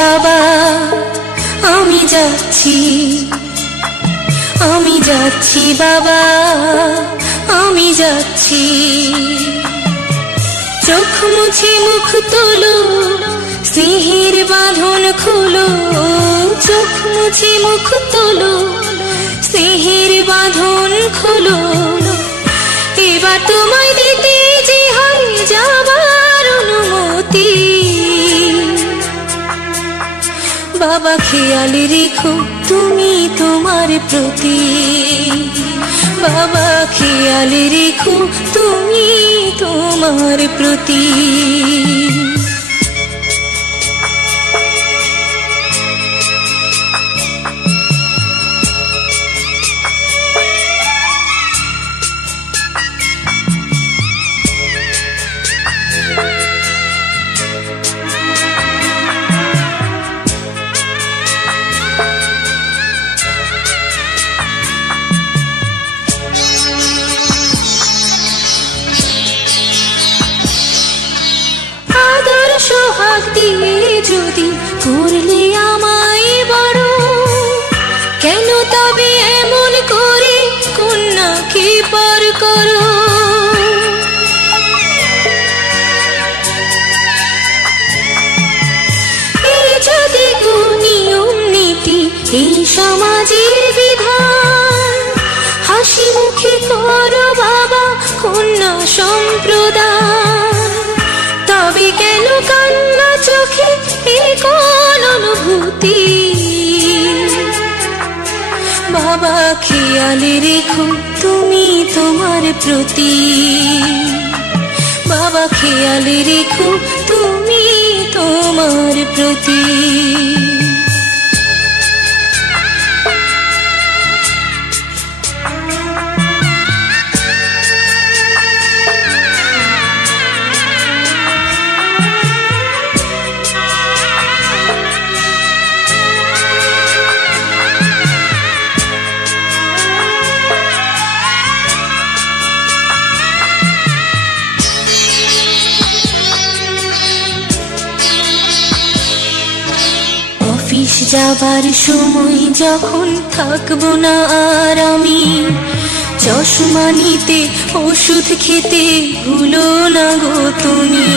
বাবা, আমি যাচ্ছি, আমি যাচ্ছি বাবা, আমি যাচ্ছি। চোখ মুছে মুখ তোলো, স্নেহের বাঁধন খুলো। চোখ মুছে মুখ তোলো, স্নেহের বাঁধন খুলো। এবার তোমায় দিতে যে হয় যাবার অনুমতি। বাবা খেয়াল রেখো তুমি তোমার প্রতি। বাবা খেয়াল রেখো তুমি তোমার প্রতি। সোহাগ দিয়ে যদি করলে আমায় বড়, কেন তবে এমন করে কন্যাকে পর করো? এই যদি নিয়ম নীতি, এই সমাজের বিধান, হাসি মুখে করো বাবা কন্যা সম্প্রদান। তবে কেন কান্না চোখে এই কোন অনুভূতি? বাবা খেয়াল রেখো তুমি তোমার প্রতি। বাবা খেয়াল রেখো তুমি তোমার প্রতি। অফিস যাবার সময় যখন থাকবো না আর আমি, চশমা নিতে ওষুধ খেতে ভুলো না গো তুমি।